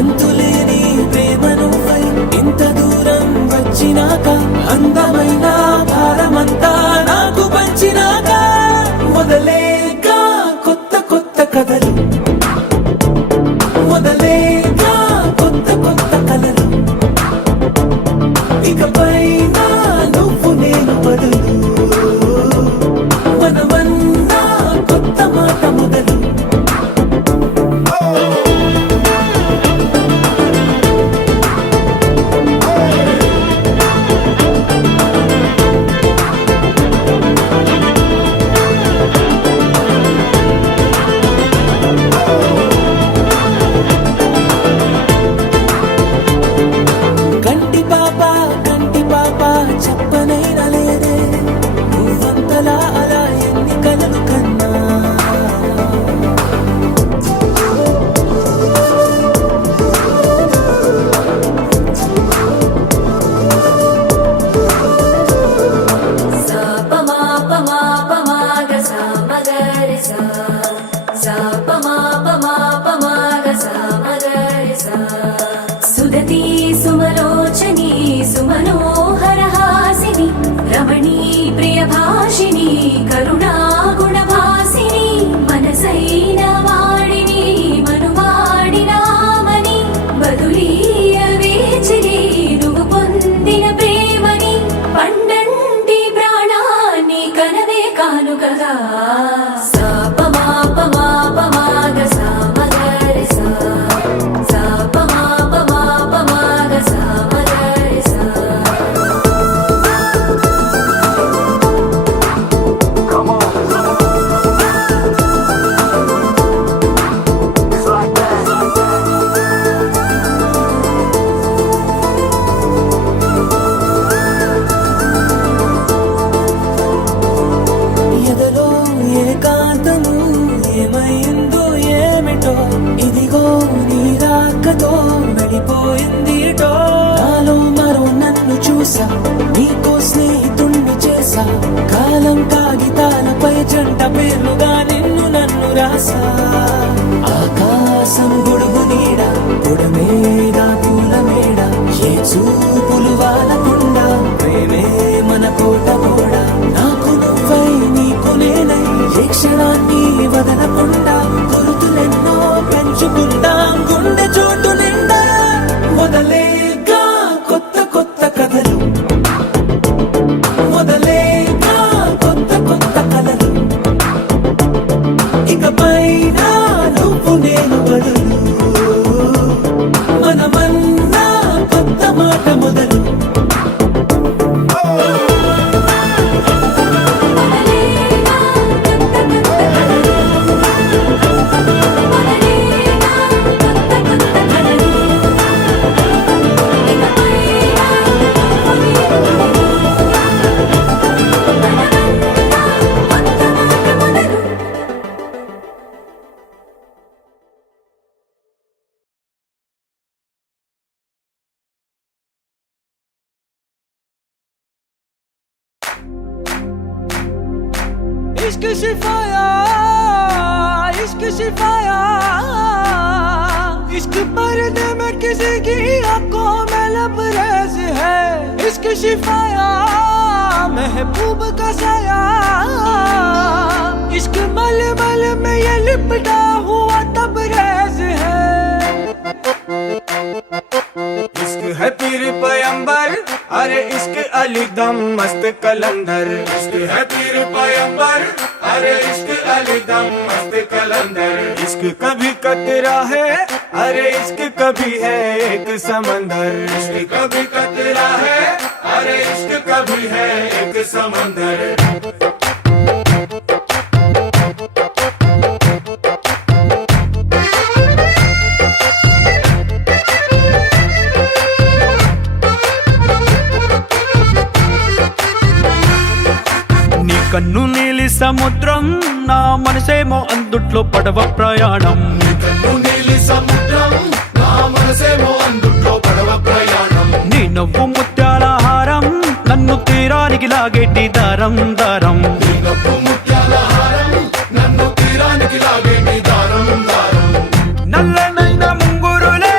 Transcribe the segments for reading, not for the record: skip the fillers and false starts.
అంతులేని ప్రేమ నువ్వై ఇంత దూరం వచ్చినాక అందమైన భారమంతా నాకు పంచినాక మొదలేగా కొత్త కొత్త కథలు మొదలేగా కొత్త కొత్త కలలు ఇకపైన నువ్వు నేను బదులు మనమన్నా కొత్త మాట మొదలు కంటి పాప చెప్పనైనా లేదే నువ్వంతలా అలా ఎన్ని కలలు కన్నా సుదతి సుమలోచని సుమనోహర హాసిని రమణీ ప్రియ భాషిని కరుణా గుణభాసిని మనసైన వాడిని మనువాడినామని బదులీయ వేచిని నువ్వు పొందిన ప్రేమని పండంటి ప్రాణాన్ని కనవే కానుకగా ఎదలో ఏకాంతము ఏమైందో ఏమిటో ఇదిగో నీ రాకతో వెళ్ళిపోయిందిటో నాలో మరో నన్ను చూసా నీకో స్నేహితుణ్ణి చేసా కాలం కాగితాలపై జంట పేర్లుగా నిన్ను నన్ను రాసా ఆకాశం గొడుగు నీడ పొడమేగా పూల మేడ ఏ చూపులు వాలకుండా ప్రేమే మన కోట కూడా నాకు నువ్వై నీకు నేనై ఏ క్షణాన్ని వదలకుండా గుర్తులెన్నో పెంచుకుందాం గుండె చోటు నిండా మొదలేగా కొత్త కొత్త కథలు మొదలేగా కొత్త కొత్త కలలు ఇకపైన నువ్వు నేను బదులు మనమన్నా కొత్త మాట మొదలు इश्क शिफाया इश्क शिफाया इश्क पर्दे में किसी की आंखों में लबरेज है इश्क शिफाया महबूब का साया इश्क मल मल में ये लिपटा हुआ तबरेज है इश्क है पीर पैगंबर अरे इश्क अली दम मस्त कलंदर इश्क है पीर पैगंबर अरे इश्क अली दम मस्त कलंदर इश्क कभी कतरा है अरे इश्क कभी है एक समंदर इश्क कभी कतरा है अरे इश्क कभी है एक समंदर కన్ను నీలి సముద్రం నా మనసేమో అందుట్లో పడవ ప్రయాణం కన్ను నీలి సముద్రం నా మనసేమో అందుట్లో పడవ ప్రయాణం నీ నవ్వు ముత్యాల హారం నన్ను తీరానికి లాగేటి దారం దారం నీ నవ్వు ముత్యాల హారం నన్ను తీరానికి లాగేటి దారం దారం నల్లనైన ముంగురులే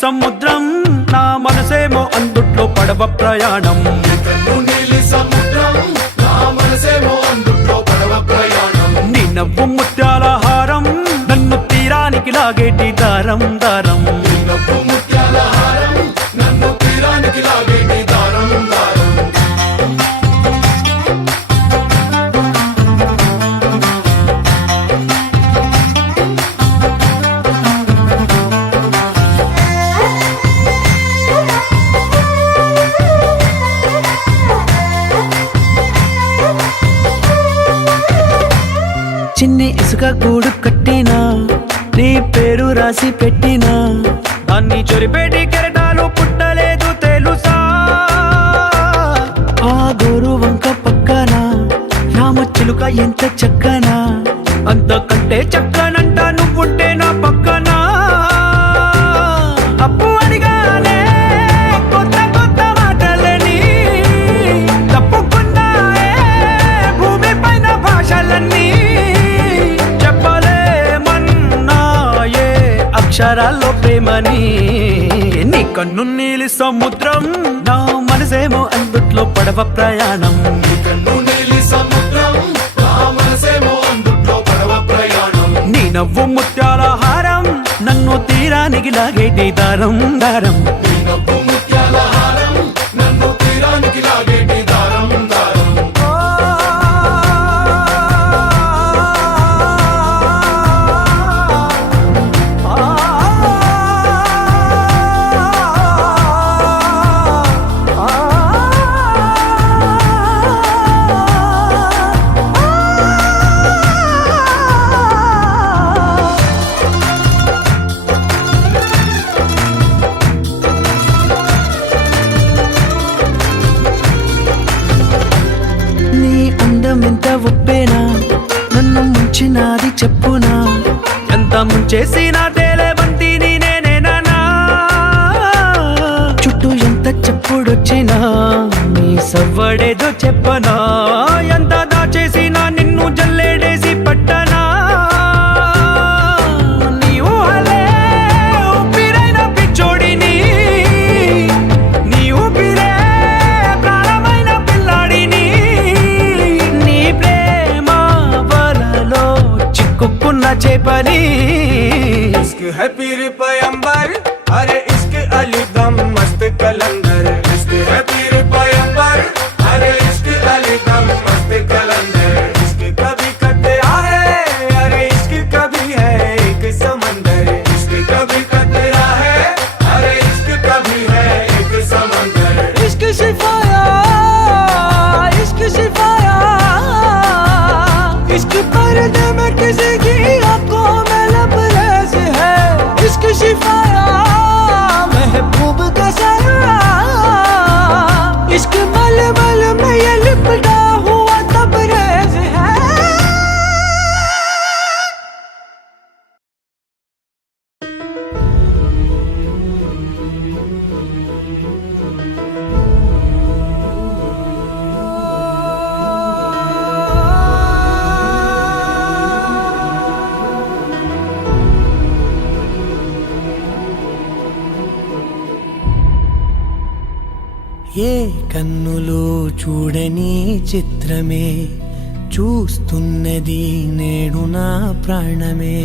సముద్రం నా మనసేమో అందుట్లో పడవ ప్రయాణం నీ కన్ను నీలి సముద్రం నా మనసేమో అందుట్లో పడవ ప్రయాణం నీ నవ్వు ముత్యాల హారం నన్ను తీరానికి లాగేటి దారం దారం నీ నవ్వు ముత్యాల హారం నన్ను తీరానికి లాగేటి దారం దారం చిన్ని ఇసుక గూడు కట్టినా నీ పేరు రాసి పెట్టినా దాన్ని చొరిపేటి కెరటాలు పుట్టలేదు తెలుసా ఆ గోరు వంక పక్కన రామచిలుక ఎంత చక్కనా అంతకంటే చక్కనంట నువ్వుంటే నా పక్కన అప్పు అడిగానే కొత్త కొత్త మాటలని తప్పుకున్నాయే భూమి పైన భాషలన్నీ చెప్పలేమన్నాయే అక్షరాల్లో ప్రేమని నీ కన్ను నీలి సముద్రం నా మనసేమో అందుట్లో పడవ ప్రయాణం నీ కన్ను నీలి సముద్రం నా మనసేమో అందుట్లో పడవ ప్రయాణం నీ నవ్వు ముత్యాల హారం నన్ను తీరానికి లాగేటి దారం దారం నీ నవ్వు ముత్యాల హారం నన్ను తీరానికి లాగేటి దారం దారం నీ అందం ఎంత ఉప్పేనా నన్ను ముంచినాది చెప్పునా ఎంత ముంచేసినా తేలేవంతి నేనేనా చుట్టూ ఎంత చెప్పుడొచ్చినా నీ సవ్వడేదో చెప్పనా ఎంత దాచేసినా నిన్ను జల్లేడేసి పట్టనా నీ ఊహలే ఊపిరైన పిచ్చోడిని నీ ఊపిరే ప్రాణమైన పిల్లాడిని నీ ప్రేమ వలలో చిక్కుకున్న చేపని इश्क है पीर पैगंबर अरे इश्क अली दम मस्त कलंदर इश्क है पीर पैगंबर अरे इश्क अली दम मस्त कलंदर इश्क कभी कतरा है अरे इश्क कभी है एक समंदर इश्क कभी कतरा है अरे इश्क कभी है एक समंदर इश्क शिफाया इश्क पर्दे में किसी की आंखों में लबरेज है इश्क शिफाया महबूब का साया इश्क मलमल में ये लिपटा हुआ तबरेज है ఏ కన్నులో చూడని చిత్రమే చూస్తున్నది నేడు నా ప్రాణమే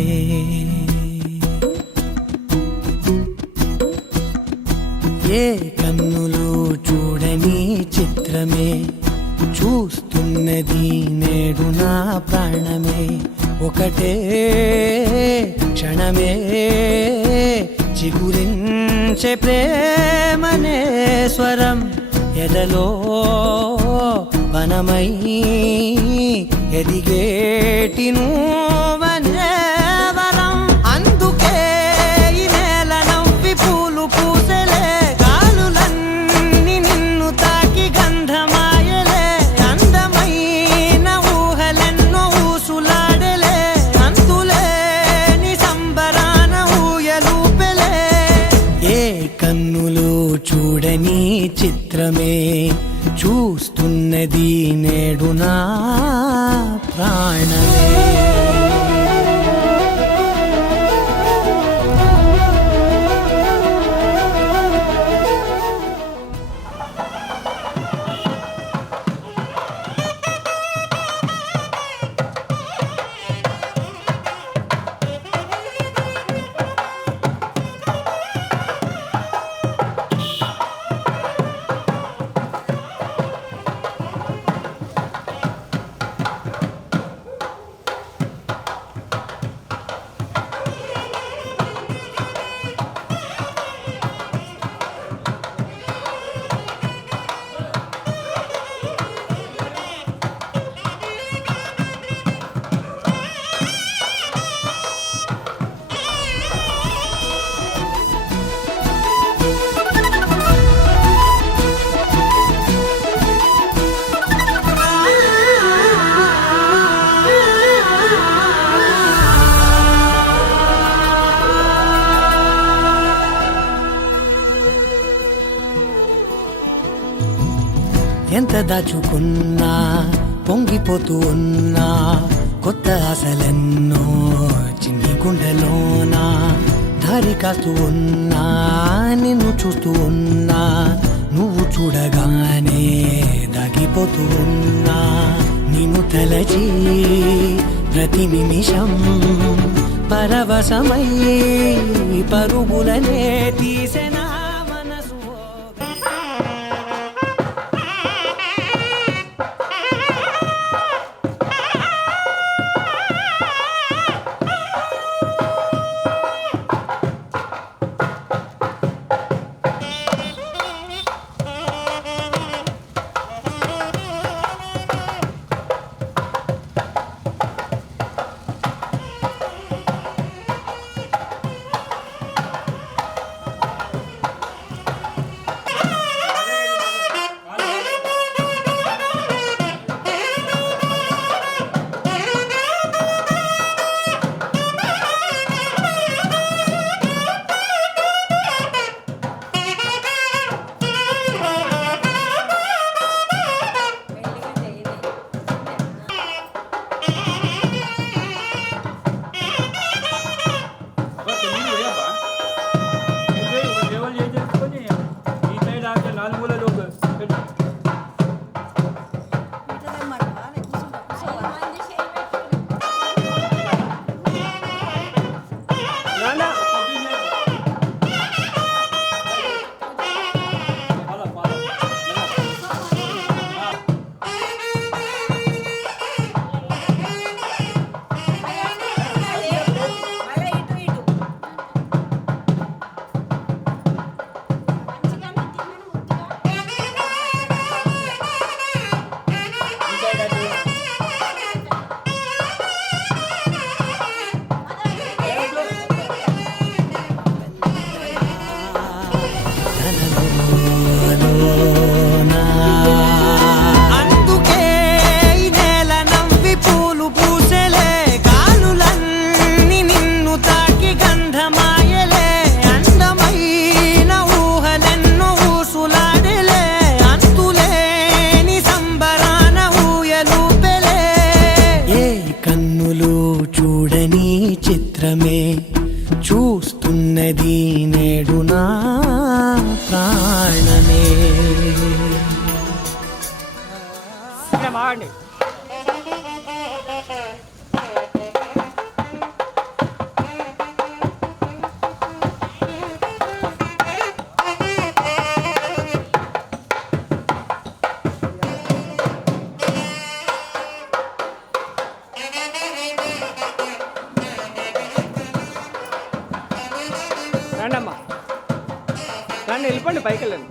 ఏ కన్నులో చూడని చిత్రమే చూస్తున్నది నేడు నా ప్రాణమే ఒకటే క్షణమే చిగురించే ప్రేమనే స్వరం ఎదలో వనమై ఎదిగేటి నువ్వనే వరం అందుకే ఈ నేల నవ్వి పూలు పూసలే గాలులన్నీ నిన్ను తాకి గంధమాయలే అందమైన ఊహలెన్నో ఊసులాడలే అంతులేని సంబరాన ఊయలూపెలే ఏ కన్నులో చూడని చిత్రమే చూస్తున్నది నేడు నా ప్రాణమే ఎంత దాచుకున్నా పొంగిపోతూ ఉన్నా కొత్త ఆశలెన్నో చిన్ని గుండెలోనా దారి కాస్తూ ఉన్నా నిన్ను చూస్తూ ఉన్నా నువ్వు చూడగానే దాగిపోతూ ఉన్నా నిన్ను తలచి ప్రతి నిమిషం పరవశమై పరుగులనే తీసెనా మనసు అందుకే ఈ నేల నవ్వి పూలు పూసెలే గాలులన్నీ నిన్ను తాకి గంధమాయలే అందమైన ఊహలెన్నో ఊసులాడలే అంతులేని సంబరాన ఊయలూపెలే ఏ కన్నులు చూడని చిత్రమే చూస్తున్నది నేడు నా ప్రాణమే రండమ్మా రండి వెళ్ళిపోండి పైకి వెళ్ళండి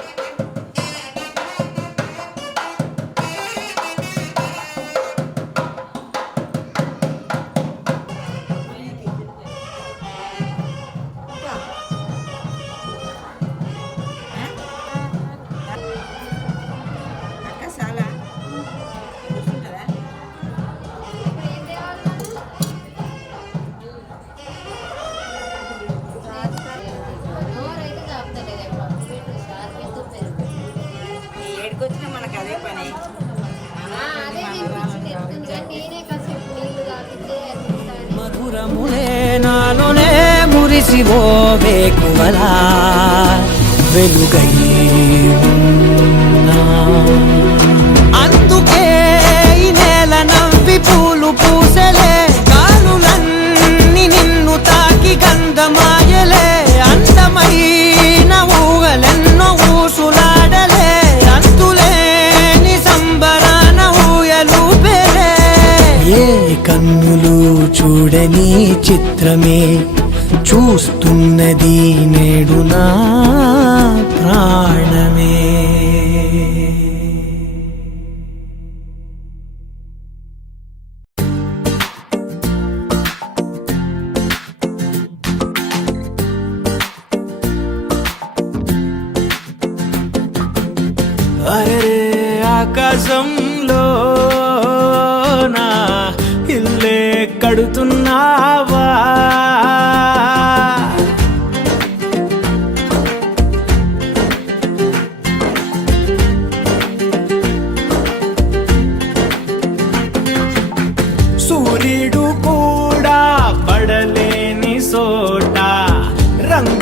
ఏడుకొచ్చినా మనకు అదే పని మధురములే నాలోనే మురిసివో వేకువలా వెలుగై ఉన్నా. అందుకే ఈ నేల నవ్వి పూలు పూసెలే గాలులన్నీ నిన్ను తాకి గంధమాయలే అందమైన ఊహలెన్నో ఊసులాడలే అంతులేని సంబరాన ఊయలూపెలే ఏ కన్నులు చూడని చిత్రమే చూస్తున్నది నేడు నా ప్రాణమే అరే ఆకాశంలో నా ఇల్లే కడుతున్నావా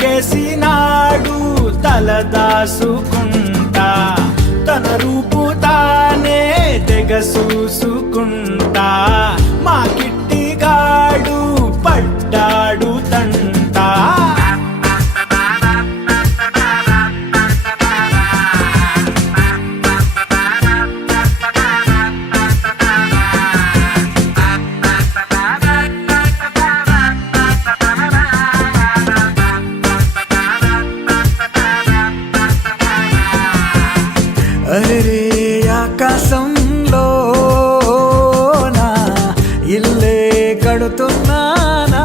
పడకేసినాడు తలదాసుకుంటా తన రూపు తానే తెగ చూసుకుంటా మా కిట్టిగాడు పడ్డాడు తంటా అరే ఆకాశంలో నా ఇల్లే కడుతున్నానా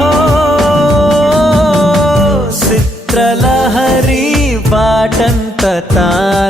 ఓ చిత్రలహరి బాటంత తార